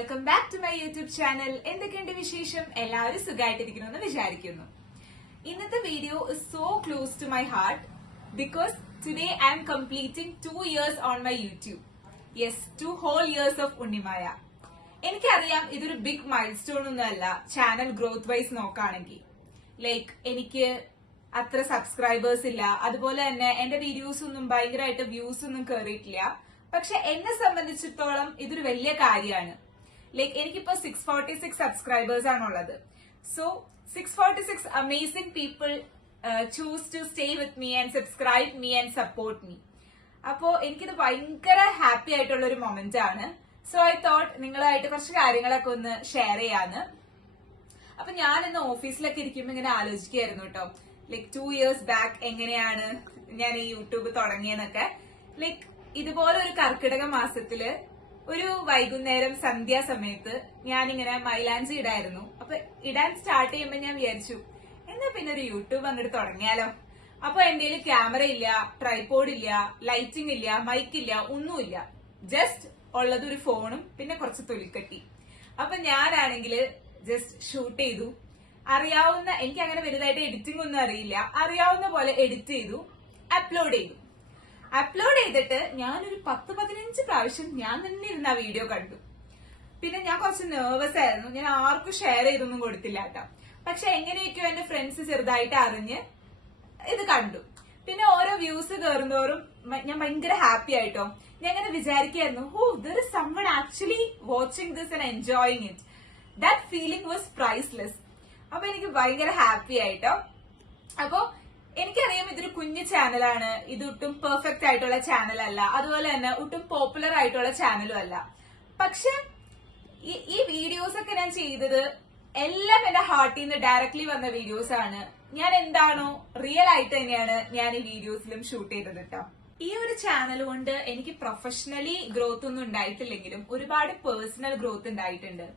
Welcome back to my YouTube channel. എന്തൊക്കെയുണ്ട് വിശേഷം? എല്ലാവരും സുഖമായിട്ടിരിക്കുന്നു വിചാരിക്കുന്നു. ഇന്നത്തെ video is so close to my heart because today I am completing 2 years on my YouTube. Yes, 2 whole years of Unnimaya. എനിക്കറിയാം ഇതൊരു big milestone ഒന്നുമല്ല channel growth wise നോക്കുകയാണെങ്കിൽ. ലൈക്ക് എനിക്ക് അത്ര സബ്സ്ക്രൈബേഴ്സ് ഇല്ല, അതുപോലെ തന്നെ എന്റെ വീഡിയോസ് ഒന്നും ഭയങ്കരമായിട്ട് വ്യൂസ് ഒന്നും കയറിയിട്ടില്ല. പക്ഷെ എന്നെ സംബന്ധിച്ചിടത്തോളം ഇതൊരു വലിയ കാര്യമാണ്. ലൈക്ക് എനിക്കിപ്പോ 646 സബ്സ്ക്രൈബേഴ്സ് ആണുള്ളത്. So 646 amazing people choose to stay with me and subscribe me and support me. അപ്പോ എനിക്കിത് ഭയങ്കര ഹാപ്പി ആയിട്ടുള്ള ഒരു മൊമെന്റ് ആണ്. സോ ഐ തോട്ട് നിങ്ങളായിട്ട് കുറച്ച് കാര്യങ്ങളൊക്കെ ഒന്ന് ഷെയർ ചെയ്യാന്ന്. അപ്പൊ ഞാൻ ഇന്ന് ഓഫീസിലൊക്കെ ഇരിക്കുമ്പോ ഇങ്ങനെ ആലോചിക്കായിരുന്നു കേട്ടോ, ലൈക്ക് 2 years ബാക്ക് എങ്ങനെയാണ് ഞാൻ ഈ യൂട്യൂബ് തുടങ്ങിയെന്നൊക്കെ. ലൈക്ക് ഇതുപോലെ ഒരു കർക്കിടക മാസത്തില് ഒരു വൈകുന്നേരം സന്ധ്യാസമയത്ത് ഞാനിങ്ങനെ മൈലാഞ്ചി ഇടായിരുന്നു. അപ്പൊ ഇടാൻ സ്റ്റാർട്ട് ചെയ്യുമ്പോ ഞാൻ വിചാരിച്ചു എന്നാ പിന്നെ ഒരു യൂട്യൂബ് അങ്ങോട്ട് തുടങ്ങിയാലോ. അപ്പൊ എന്റെ കയ്യിൽ ക്യാമറ ഇല്ല, ട്രൈപോഡ് ഇല്ല, ലൈറ്റിംഗ് ഇല്ല, മൈക്കില്ല, ഒന്നുമില്ല. ജസ്റ്റ് ഉള്ളത് ഒരു ഫോണും പിന്നെ കുറച്ച് തൊലിക്കട്ടി. അപ്പൊ ഞാനാണെങ്കില് ജസ്റ്റ് ഷൂട്ട് ചെയ്തു. അറിയാവുന്ന, എനിക്ക് അങ്ങനെ വലുതായിട്ട് എഡിറ്റിംഗ് ഒന്നും അറിയില്ല, അറിയാവുന്ന പോലെ എഡിറ്റ് ചെയ്തു, അപ്ലോഡ് ചെയ്തു. അപ്ലോഡ് ചെയ്തിട്ട് ഞാനൊരു 10-15 പ്രാവശ്യം ഞാൻ തന്നെ ഇരുന്ന് ആ വീഡിയോ കണ്ടു. പിന്നെ ഞാൻ കുറച്ച് നെർവസ് ആയിരുന്നു, ഞാൻ ആർക്കും ഷെയർ ചെയ്തൊന്നും കൊടുത്തില്ല കേട്ടോ. പക്ഷെ എങ്ങനെയൊക്കെയോ എന്റെ ഫ്രണ്ട്സ് ചെറുതായിട്ട് അറിഞ്ഞ് ഇത് കണ്ടു. പിന്നെ ഓരോ വ്യൂസ് കയറുന്നോറും ഞാൻ ഭയങ്കര ഹാപ്പി ആയിട്ടോ. ഞാൻ അങ്ങനെ വിചാരിക്കായിരുന്നു, there is someone actually watching this and enjoying it. That feeling was priceless. അപ്പൊ എനിക്ക് ഭയങ്കര ഹാപ്പി ആയിട്ടോ. അപ്പൊ എനിക്കറിയാം ഇതൊരു കുഞ്ഞു ചാനലാണ്, ഇത് ഒട്ടും പെർഫെക്റ്റ് ആയിട്ടുള്ള ചാനലല്ല, അതുപോലെ തന്നെ ഒട്ടും പോപ്പുലർ ആയിട്ടുള്ള ചാനലും അല്ല. പക്ഷെ ഈ വീഡിയോസ് ഒക്കെ ഞാൻ ചെയ്തത് എല്ലാം എന്റെ ഹാർട്ടിൽ നിന്ന് ഡയറക്ട്ലി വന്ന വീഡിയോസ് ആണ്. ഞാൻ എന്താണോ റിയൽ ആയിട്ട് തന്നെയാണ് ഞാൻ ഈ വീഡിയോസിലും ഷൂട്ട് ചെയ്തത് കേട്ടോ. ഈ ഒരു ചാനൽ കൊണ്ട് എനിക്ക് പ്രൊഫഷണലി ഗ്രോത്ത് ഒന്നും ഉണ്ടായിട്ടില്ലെങ്കിലും ഒരുപാട് പേഴ്സണൽ ഗ്രോത്ത് ഉണ്ടായിട്ടുണ്ട്.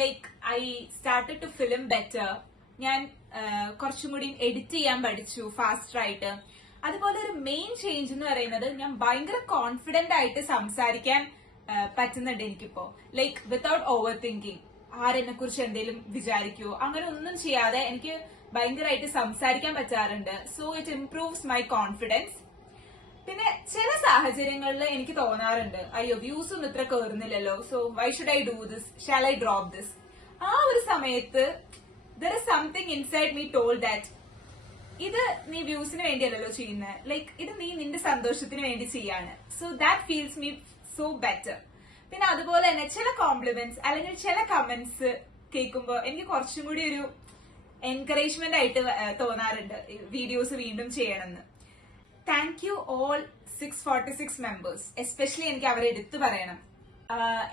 Like I started to film better. ഞാൻ കുറച്ചും കൂടി എഡിറ്റ് ചെയ്യാൻ പഠിച്ചു ഫാസ്റ്റർ ആയിട്ട്. അതുപോലെ ഒരു മെയിൻ ചേഞ്ച് എന്ന് പറയുന്നത് ഞാൻ ഭയങ്കര കോൺഫിഡന്റ് ആയിട്ട് സംസാരിക്കാൻ പറ്റുന്നുണ്ട് എനിക്കിപ്പോ. ലൈക്ക് വിത്തൗട്ട് ഓവർ തിങ്കിങ്, ആരെന്നെ കുറിച്ച് എന്തെങ്കിലും വിചാരിക്കുവോ അങ്ങനെ ഒന്നും ചെയ്യാതെ എനിക്ക് ഭയങ്കരമായിട്ട് സംസാരിക്കാൻ പറ്റാറുണ്ട്. So it improves my confidence. പിന്നെ ചില സാഹചര്യങ്ങളിൽ എനിക്ക് തോന്നാറുണ്ട്, അയ്യോ വ്യൂസ് ഒന്നും ഇത്ര കയറുന്നില്ലല്ലോ, so why should I do this, shall I drop this. ആ ഒരു സമയത്ത് there is something inside me told that ഇത് നീ വ്യൂസിന് വേണ്ടിയല്ലോ ചെയ്യുന്നത്, ലൈക്ക് ഇത് നീ നിന്റെ സന്തോഷത്തിന് വേണ്ടി ചെയ്യാണ്. So that feels me so better. പിന്നെ അതുപോലെ തന്നെ ചില കോംപ്ലിമെന്റ്സ് അല്ലെങ്കിൽ ചില കമന്റ്സ് കേൾക്കുമ്പോൾ എനിക്ക് കുറച്ചും കൂടി ഒരു എൻകറേജ്മെന്റ് ആയിട്ട് തോന്നാറുണ്ട് വീഡിയോസ് വീണ്ടും ചെയ്യണമെന്ന്. Thank you all 646 members. Especially എനിക്ക് അവരെ എടുത്തു പറയണം.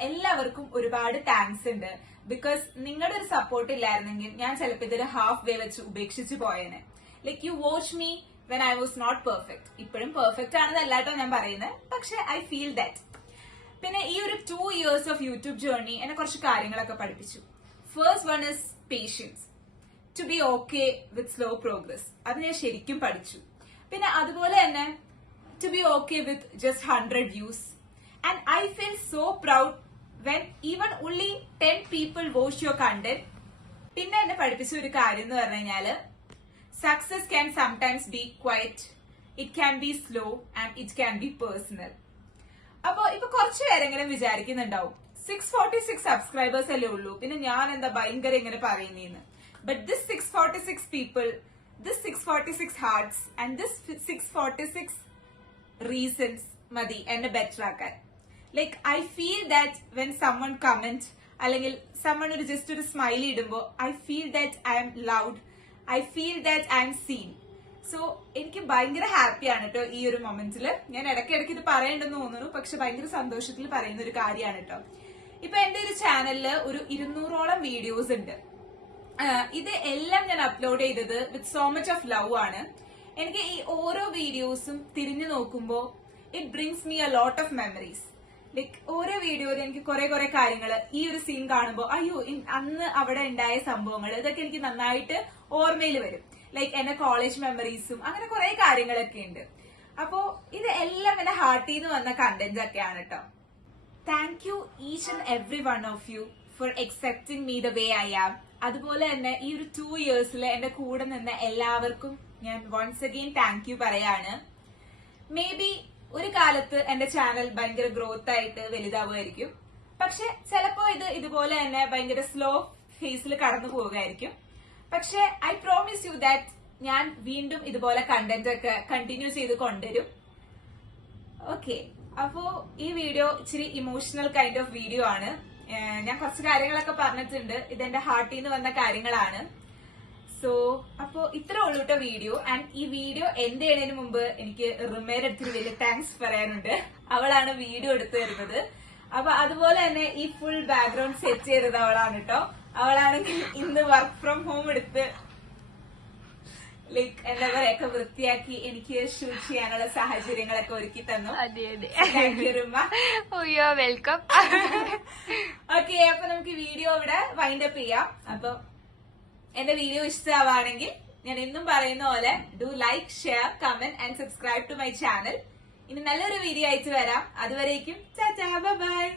എല്ലാവർക്കും ഒരുപാട് താങ്ക്സ് ഉണ്ട്. ബിക്കോസ് നിങ്ങളുടെ ഒരു സപ്പോർട്ട് ഇല്ലായിരുന്നെങ്കിൽ ഞാൻ ചിലപ്പോൾ ഇതൊരു ഹാഫ് വേ വെച്ച് ഉപേക്ഷിച്ച് പോയേനെ. Like you watch me when I was not perfect. ഇപ്പോഴും പെർഫെക്റ്റ് ആണെന്നല്ലാട്ടോ ഞാൻ പറയുന്നത്, പക്ഷെ ഐ ഫീൽ ദാറ്റ്. പിന്നെ ഈ ഒരു 2 years ഓഫ് യൂട്യൂബ് ജേർണി എന്നെ കുറച്ച് കാര്യങ്ങളൊക്കെ പഠിപ്പിച്ചു. First one is patience, to be okay with slow progress. അത് ഞാൻ ശരിക്കും പഠിച്ചു. പിന്നെ അതുപോലെ തന്നെ to be okay with just 100 views. And I feel so proud when even only 10 people watch your content. പിന്നെ എന്നെ പഠിപ്പിച്ച ഒരു കാര്യം എന്ന് പറഞ്ഞു കഴിഞ്ഞാല് success can sometimes B quite, it can be slow and it can be personal. അപ്പൊ ഇപ്പൊ കുറച്ചു പേരെങ്ങനെ വിചാരിക്കുന്നുണ്ടാവും 646 സബ്സ്ക്രൈബേഴ്സ് അല്ലേ ഉള്ളൂ, പിന്നെ ഞാൻ എന്താ ഭയങ്കര ഇങ്ങനെ പറയുന്നേന്ന്. But this 646 people, this 646 hearts and this 646 reasons മതി എന്നെ ബെറ്റർ ആക്കാൻ. Like I feel that when someone comment അല്ലെങ്കിൽ സമ്മൺ ഒരു ജസ്റ്റ് ഒരു സ്മൈലി ഇടുമ്പോ I feel that I am loved, I feel that I am seen. So എനിക്ക് ഭയങ്കര ഹാപ്പിയാണ് കേട്ടോ ഈ ഒരു മൊമെന്റിൽ. ഞാൻ ഇടയ്ക്കിടയ്ക്ക് ഇത് പറയണ്ടെന്ന് തോന്നുന്നു, പക്ഷെ ഭയങ്കര സന്തോഷത്തിൽ പറയുന്ന ഒരു കാര്യമാണ് കേട്ടോ. ഇപ്പൊ എന്റെ ഒരു ചാനലില് ഒരു 200ഓളം വീഡിയോസ് ഉണ്ട്. ഇത് എല്ലാം ഞാൻ അപ്ലോഡ് ചെയ്തത് with so much of love ആണ്. എനിക്ക് ഈ ഓരോ വീഡിയോസും തിരിഞ്ഞു നോക്കുമ്പോ it brings me a lot of memories. Like ഓരോ വീഡിയോയിൽ എനിക്ക് കുറെ കാര്യങ്ങൾ, ഈ ഒരു സീൻ കാണുമ്പോൾ അയ്യോ അന്ന് അവിടെ ഉണ്ടായ സംഭവങ്ങൾ, ഇതൊക്കെ എനിക്ക് നന്നായിട്ട് ഓർമ്മയിൽ വരും. ലൈക്ക് എന്റെ കോളേജ് മെമ്മറീസും അങ്ങനെ കുറെ കാര്യങ്ങളൊക്കെ ഉണ്ട്. അപ്പോ ഇത് എല്ലാം എന്റെ ഹാർട്ടിൽ നിന്ന് വന്ന കണ്ടന്റ് ഒക്കെയാണ് കേട്ടോ. Thank you each and every one of you for accepting me the way I am. അതുപോലെ തന്നെ ഈ ഒരു 2 yearsൽ എന്റെ കൂടെ നിന്ന എല്ലാവർക്കും ഞാൻ വൺസ് അഗെയിൻ താങ്ക് യു പറയാണ്. മേ ബി ഒരു കാലത്ത് എന്റെ ചാനൽ ഭയങ്കര ഗ്രോത്ത് ആയിട്ട് വലുതാവുമായിരിക്കും. പക്ഷെ ചിലപ്പോ ഇതുപോലെ തന്നെ ഭയങ്കര സ്ലോ ഫേസിൽ കടന്നു പോവുകയായിരിക്കും. പക്ഷെ ഐ പ്രോമിസ് യു ദാറ്റ് ഞാൻ വീണ്ടും ഇതുപോലെ കണ്ടന്റ് ഒക്കെ കണ്ടിന്യൂ ചെയ്ത് കൊണ്ടുവരും. ഓക്കെ, അപ്പോ ഈ വീഡിയോ ഇച്ചിരി ഇമോഷണൽ കൈൻഡ് ഓഫ് വീഡിയോ ആണ്. ഞാൻ കുറച്ച് കാര്യങ്ങളൊക്കെ പറഞ്ഞിട്ടുണ്ട്, ഇതെന്റെ ഹാർട്ടിൽ നിന്ന് വന്ന കാര്യങ്ങളാണ്. സോ അപ്പോ ഇത്ര ഉള്ളൂ കേട്ടോ വീഡിയോ. ആൻഡ് ഈ വീഡിയോ എന്റെ ചെയ്യുന്നതിന് മുമ്പ് എനിക്ക് റിമേയുടെ അടുത്തൊരു വലിയ താങ്ക്സ് പറയാനുണ്ട്. അവളാണ് വീഡിയോ എടുത്തു തരുന്നത്. അപ്പൊ അതുപോലെ തന്നെ ഈ ഫുൾ ബാക്ക്ഗ്രൗണ്ട് സെറ്റ് ചെയ്തത് അവളാണ് കേട്ടോ. അവളാണെങ്കിൽ ഇന്ന് വർക്ക് ഫ്രം ഹോം എടുത്ത് ലൈക്ക് എന്താ പറയാ വൃത്തിയാക്കി എനിക്ക് ഷൂട്ട് ചെയ്യാനുള്ള സാഹചര്യങ്ങളൊക്കെ ഒരുക്കി തന്നു. Thank you Rima. Welcome. Okay, അപ്പൊ നമുക്ക് വീഡിയോ ഇവിടെ വൈൻഡ് അപ്പ് ചെയ്യാം. അപ്പൊ എന്റെ വീഡിയോ ഇഷ്ടമാവാണെങ്കിൽ ഞാൻ എന്നും പറയുന്ന പോലെ do like, share, comment and subscribe to my channel. ഇനി നല്ലൊരു വീഡിയോ അയച്ചു വരാം. അതുവരേക്കും ബൈ ബൈ.